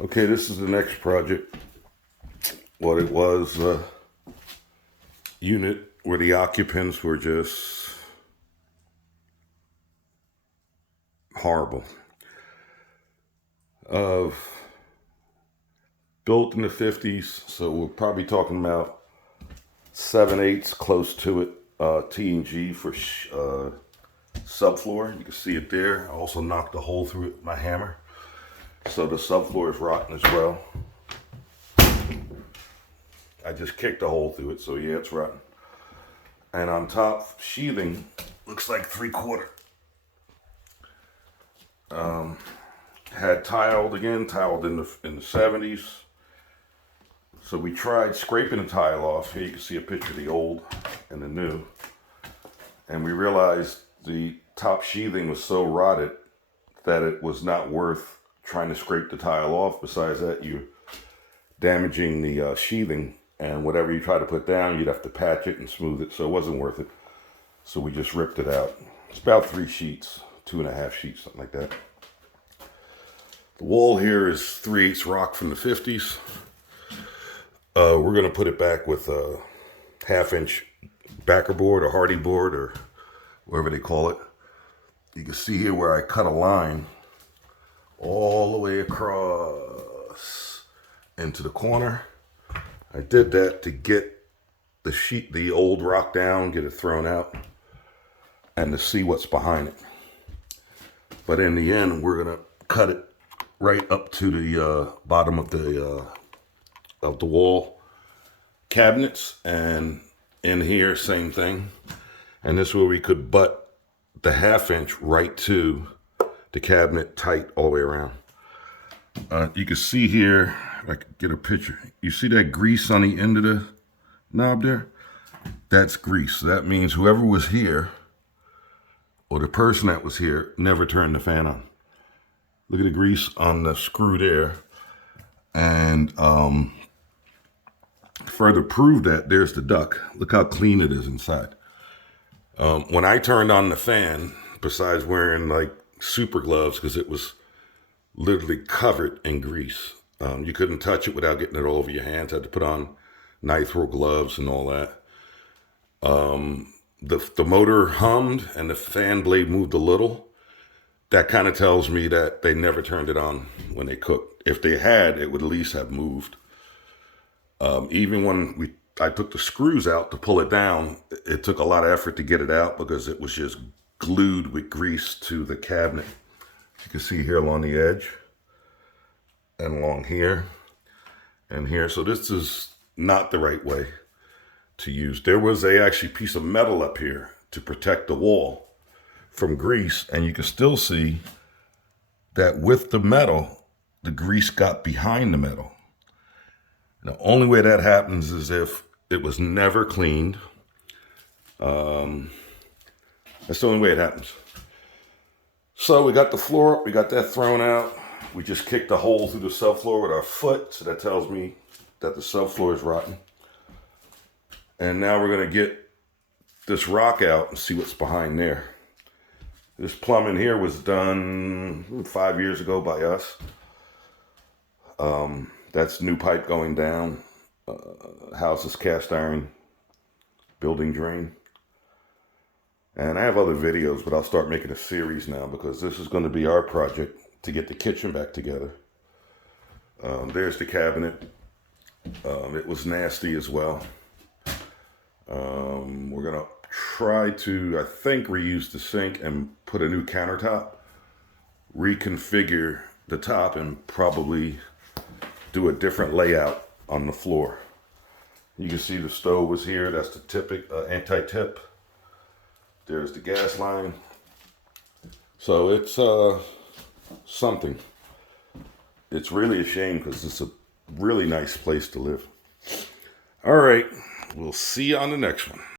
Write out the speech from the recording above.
Okay, this is the next project. What it was, a unit where the occupants were just horrible. Built in the 50s, so we're probably talking about 7/8, close to it. T&G for subfloor. You can see it there. I also knocked a hole through it with my hammer. So the subfloor is rotten as well. I just kicked a hole through it, so yeah, it's rotten. And on top, sheathing looks like 3/4. Had tiled in the 70s. So we tried scraping the tile off. Here you can see a picture of the old and the new. And we realized the top sheathing was so rotted that it was not worth trying to scrape the tile off. Besides that, you're damaging the sheathing, and whatever you try to put down, you'd have to patch it and smooth it, so it wasn't worth it. So we just ripped it out. It's about 3 sheets, 2.5 sheets, something like that. The wall here is 3/8 rock from the 50s. We're going to put it back with a 1/2-inch backer board or hardy board or whatever they call it. You can see here where I cut a line all the way across into the corner. I did that to get the old rock down, get it thrown out, and to see what's behind it. But in the end, we're gonna cut it right up to the bottom of the wall cabinets, and in here, same thing. And this way we could butt the 1/2-inch right to the cabinet tight all the way around. You can see here, if I could get a picture. You see that grease on the end of the knob there? That's grease. So that means whoever was here, or the person that was here, never turned the fan on. Look at the grease on the screw there. And further prove that, there's the duct. Look how clean it is inside. When I turned on the fan, besides wearing like super gloves, because it was literally covered in grease. You couldn't touch it without getting it all over your hands. I had to put on nitrile gloves and all that. The motor hummed and the fan blade moved a little. That kind of tells me that they never turned it on when they cooked. If they had, it would at least have moved. Even when I took the screws out to pull it down, it took a lot of effort to get it out because it was just glued with grease to the cabinet. You can see here along the edge and along here and here. So this is not the right way to use. There was actually piece of metal up here to protect the wall from grease, and you can still see that with the metal, the grease got behind the metal. The only way that happens is if it was never cleaned. That's the only way it happens. So we got the floor up, we got that thrown out. We just kicked a hole through the subfloor with our foot, so that tells me that the subfloor is rotten. And now we're gonna get this rock out and see what's behind there. This plumbing here was done 5 years ago by us. That's new pipe going down. House is cast iron building drain. And I have other videos, but I'll start making a series now because this is going to be our project to get the kitchen back together. There's the cabinet. It was nasty as well. We're going to try to, I think, reuse the sink and put a new countertop, reconfigure the top, and probably do a different layout on the floor. You can see the stove was here. That's the anti-tip. There's the gas line. So it's something. It's really a shame because it's a really nice place to live. All right, we'll see you on the next one.